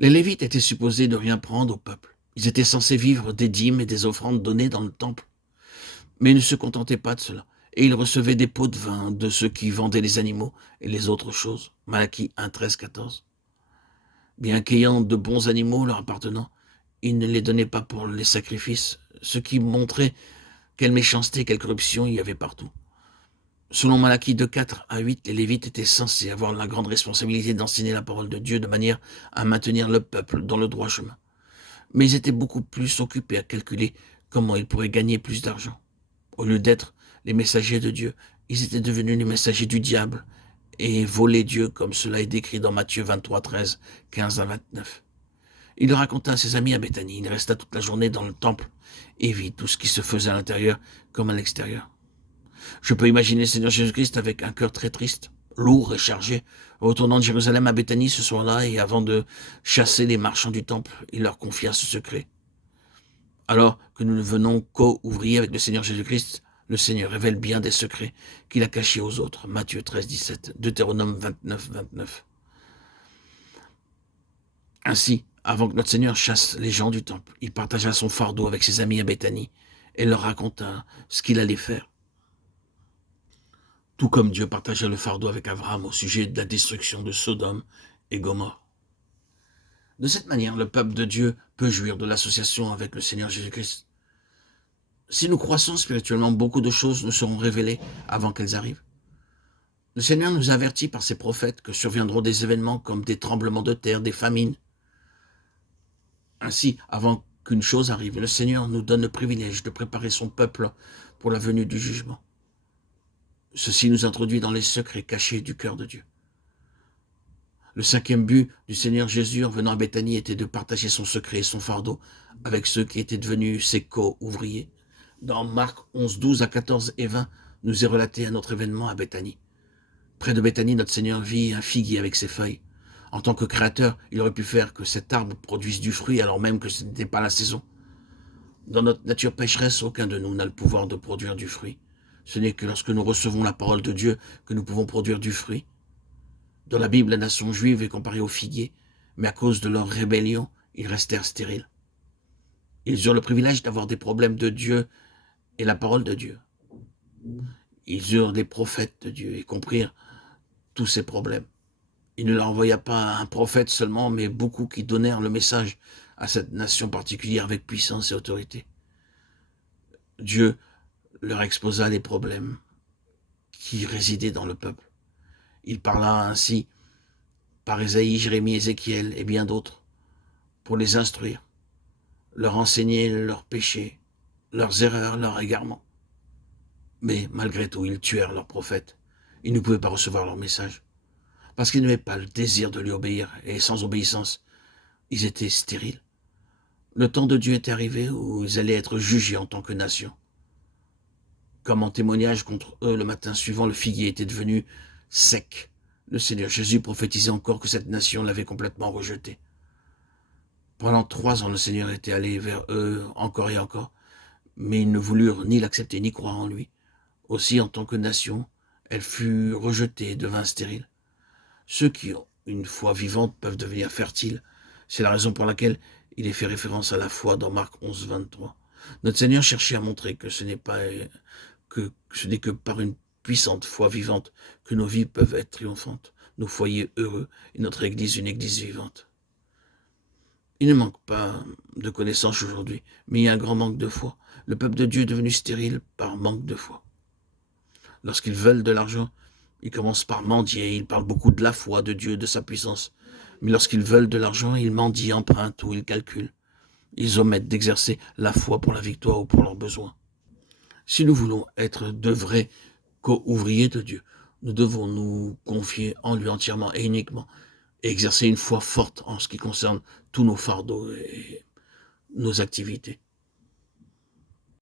Les Lévites étaient supposés de rien prendre au peuple. Ils étaient censés vivre des dîmes et des offrandes données dans le temple. Mais ils ne se contentaient pas de cela. Et ils recevaient des pots de vin de ceux qui vendaient les animaux et les autres choses. Malachie 1, 13, 14. Bien qu'ayant de bons animaux leur appartenant, ils ne les donnaient pas pour les sacrifices, ce qui montrait quelle méchanceté, quelle corruption il y avait partout. Selon Malachie 2, 4 à 8, les Lévites étaient censés avoir la grande responsabilité d'enseigner la parole de Dieu de manière à maintenir le peuple dans le droit chemin. Mais ils étaient beaucoup plus occupés à calculer comment ils pourraient gagner plus d'argent. Au lieu d'être les messagers de Dieu, ils étaient devenus les messagers du diable et volaient Dieu, comme cela est décrit dans Matthieu 23, 13, 15 à 29. Il le raconta à ses amis à Béthanie. Il resta toute la journée dans le temple et vit tout ce qui se faisait à l'intérieur comme à l'extérieur. Je peux imaginer le Seigneur Jésus-Christ avec un cœur très triste, lourd et chargé, retournant de Jérusalem à Béthanie ce soir-là, et avant de chasser les marchands du temple, il leur confia ce secret. Alors que nous ne venons co-ouvriers avec le Seigneur Jésus-Christ, le Seigneur révèle bien des secrets qu'il a cachés aux autres. Matthieu 13, 17, Deutéronome 29, 29. Ainsi, avant que notre Seigneur chasse les gens du temple, il partagea son fardeau avec ses amis à Béthanie et leur raconta ce qu'il allait faire. Tout comme Dieu partagea le fardeau avec Abraham au sujet de la destruction de Sodome et Gomorrhe. De cette manière, le peuple de Dieu peut jouir de l'association avec le Seigneur Jésus-Christ. Si nous croissons spirituellement, beaucoup de choses nous seront révélées avant qu'elles arrivent. Le Seigneur nous avertit par ses prophètes que surviendront des événements comme des tremblements de terre, des famines. Ainsi, avant qu'une chose arrive, le Seigneur nous donne le privilège de préparer son peuple pour la venue du jugement. Ceci nous introduit dans les secrets cachés du cœur de Dieu. Le cinquième but du Seigneur Jésus en venant à Béthanie était de partager son secret et son fardeau avec ceux qui étaient devenus ses co-ouvriers. Dans Marc 11, 12 à 14 et 20, nous est relaté un autre événement à Béthanie. Près de Béthanie, notre Seigneur vit un figuier avec ses feuilles. En tant que créateur, il aurait pu faire que cet arbre produise du fruit alors même que ce n'était pas la saison. Dans notre nature pécheresse, aucun de nous n'a le pouvoir de produire du fruit. Ce n'est que lorsque nous recevons la parole de Dieu que nous pouvons produire du fruit. Dans la Bible, la nation juive est comparée aux figuiers, mais à cause de leur rébellion, ils restèrent stériles. Ils eurent le privilège d'avoir des problèmes de Dieu et la parole de Dieu. Ils eurent des prophètes de Dieu et comprirent tous ces problèmes. Il ne leur envoya pas un prophète seulement, mais beaucoup qui donnèrent le message à cette nation particulière avec puissance et autorité. Dieu leur exposa les problèmes qui résidaient dans le peuple. Il parla ainsi par Ésaïe, Jérémie, Ézéchiel et bien d'autres pour les instruire, leur enseigner leurs péchés, leurs erreurs, leurs égarements. Mais malgré tout, ils tuèrent leurs prophètes. Ils ne pouvaient pas recevoir leur message parce qu'ils n'avaient pas le désir de lui obéir, et sans obéissance, ils étaient stériles. Le temps de Dieu était arrivé où ils allaient être jugés en tant que nation. Comme en témoignage contre eux, le matin suivant, le figuier était devenu sec. Le Seigneur Jésus prophétisait encore que cette nation l'avait complètement rejeté. Pendant 3 ans, le Seigneur était allé vers eux encore et encore, mais ils ne voulurent ni l'accepter ni croire en lui. Aussi, en tant que nation, elle fut rejetée et devint stérile. Ceux qui, une foi vivante, peuvent devenir fertiles. C'est la raison pour laquelle il est fait référence à la foi dans Marc 11, 23. Notre Seigneur cherchait à montrer que ce n'est que par une puissante foi vivante que nos vies peuvent être triomphantes, nos foyers heureux et notre Église une Église vivante. Il ne manque pas de connaissances aujourd'hui, mais il y a un grand manque de foi. Le peuple de Dieu est devenu stérile par manque de foi. Lorsqu'ils veulent de l'argent, ils commencent par mendier, ils parlent beaucoup de la foi, de Dieu, de sa puissance. Mais lorsqu'ils veulent de l'argent, ils mendient, empruntent ou ils calculent. Ils omettent d'exercer la foi pour la victoire ou pour leurs besoins. Si nous voulons être de vrais co-ouvriers de Dieu, nous devons nous confier en lui entièrement et uniquement et exercer une foi forte en ce qui concerne tous nos fardeaux et nos activités.